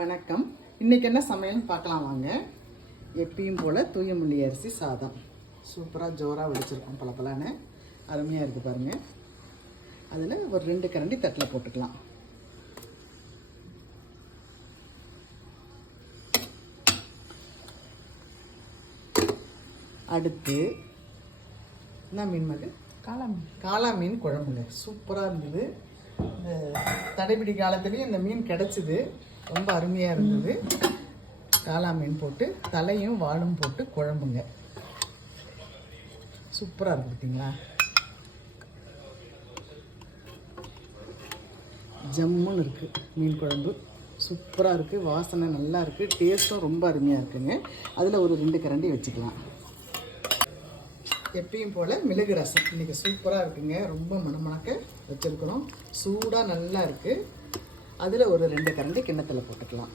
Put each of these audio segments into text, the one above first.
வணக்கம். இன்றைக்கி என்ன சமையல்னு பார்க்கலாம் வாங்க. எப்பயும் போல் தூயமல்லி அரிசி சாதம் சூப்பராக ஜோராக வடிச்சிருக்கோம். பலப்பலான்னு அருமையாக இருக்குது பாருங்கள். அதில் ஒரு 2 கரண்டி தட்டில் போட்டுக்கலாம். அடுத்து என்ன மீன் மகள்? காளா மீன் குழம்புங்க. சூப்பராக இருந்தது. இந்த தடைப்பிடி காலத்துலேயும் இந்த மீன் கிடச்சிது. ரொம்ப அருமையாக இருந்தது. காளா மீன் போட்டு தலையும் வாலும் போட்டு குழம்புங்க. சூப்பராக இருக்குது பார்த்தீங்களா? ஜம்முன்னு இருக்குது மீன் குழம்பு. சூப்பராக இருக்குது. வாசனை நல்லா இருக்குது. டேஸ்ட்டும் ரொம்ப அருமையாக இருக்குங்க. அதில் ஒரு 2 கரண்டி வச்சுக்கலாம். எப்பயும் போல் மிளகு ரசம் இன்றைக்கி சூப்பராக இருக்குங்க. ரொம்ப மணமணக்க வச்சுருக்கிறோம். சூடாக நல்லா இருக்குது. அதில் ஒரு 2 கரண்டி கிண்ணத்தில் போட்டுக்கலாம்.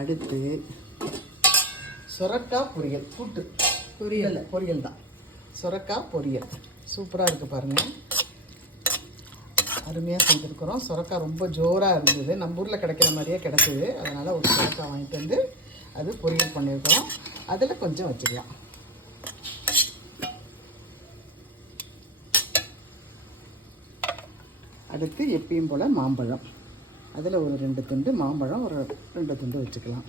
அடுத்து சொரக்காய் பொரியல். கூட்டு பொரியல் தான். சொரக்காய் பொரியல் சூப்பராக இருக்குது பாருங்கள். அருமையாக செஞ்சுருக்குறோம். சொரக்காய் ரொம்ப ஜோராக இருந்தது. நம்ம ஊரில் கிடைக்கிற மாதிரியே கிடச்சிது. அதனால் ஒரு சொரக்காய் வாங்கிட்டு வந்து அது பொரியல் பண்ணியிருக்கிறோம். அதில் கொஞ்சம் வச்சுக்கலாம். அடுத்து எப்பயும் போல் மாம்பழம். அதில் ஒரு 2 துண்டு மாம்பழம், ஒரு 2 துண்டு வச்சுக்கலாம்.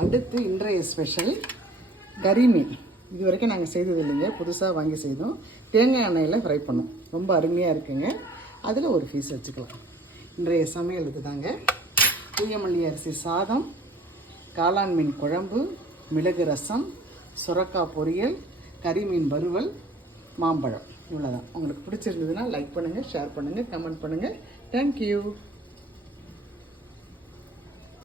அடுத்து இன்றைய ஸ்பெஷல் கறி மீன். இது வரைக்கும் நாங்கள் செய்தது இல்லைங்க, புதுசாக வாங்கி செய்தோம். தேங்காய் எண்ணெயில் ஃப்ரை பண்ணோம். ரொம்ப அருமையாக இருக்குங்க. அதில் ஒரு பீஸ் வச்சுக்கலாம். இன்றைய சமையல் இது தாங்க. தூயமல்லி அரிசி சாதம், காளான் மீன் குழம்பு, மிளகு ரசம், சுரக்காய் பொரியல், கறி மீன் வறுவல், மாம்பழம். இவ்வளோதான். உங்களுக்கு பிடிச்சிருந்ததுன்னா லைக் பண்ணுங்கள், ஷேர் பண்ணுங்கள், கமெண்ட் பண்ணுங்கள். தேங்க்யூ.